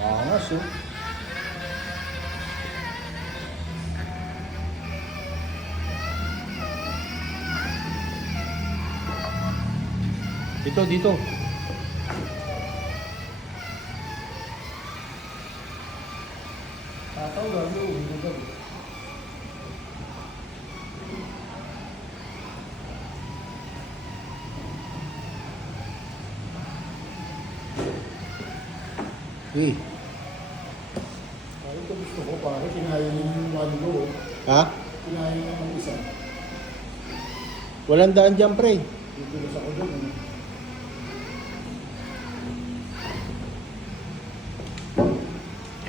Angas, oh. Dito, dito. Tataw galo, hindi. Eh. Ito gusto ko pare, kinaya niyo yung walo. Ha? Kinaya niyo yung isa. Walang daan dyan, pre. Ditulos ako dyan.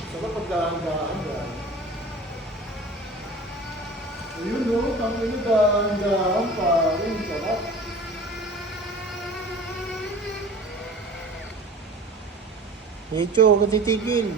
Saka pagdaan-daan dyan. Ayun o, tangin nyo daan-daan pare. Sarap. Medyo, huwag kang titigil.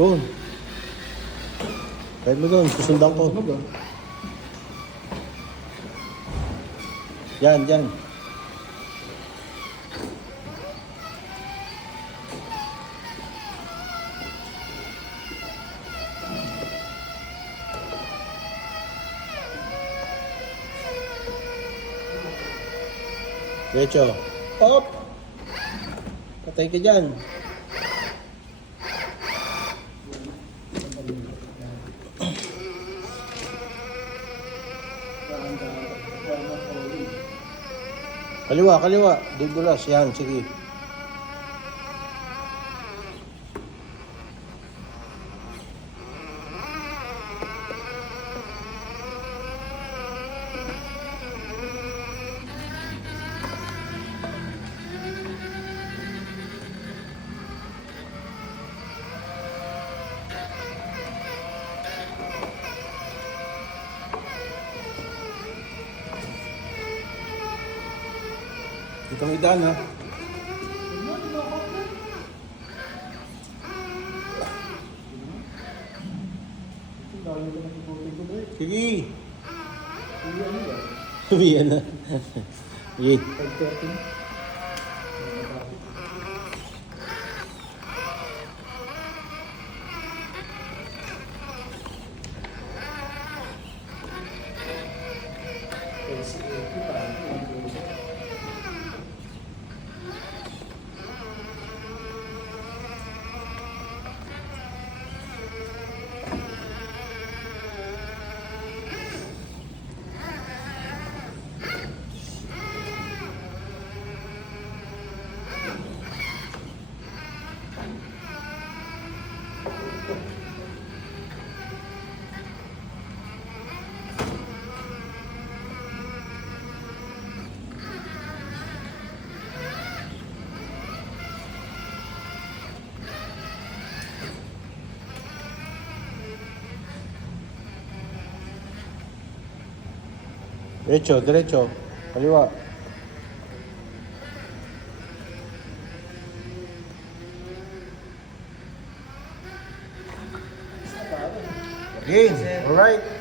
Doon. Kahit mo doon, susundan ko. Ano ba? Yan, yan. Derecho. Op! Patay ka dyan. Kaliwa, kaliwa. Dudulas. Yan, sige. Itong idaan, ha? Dami ko na tututin ko ba eh. Sige. Hindi ano ba? Yan na. Sige. 5:13. Derecho, derecho. Kaliwa. Again. Alright.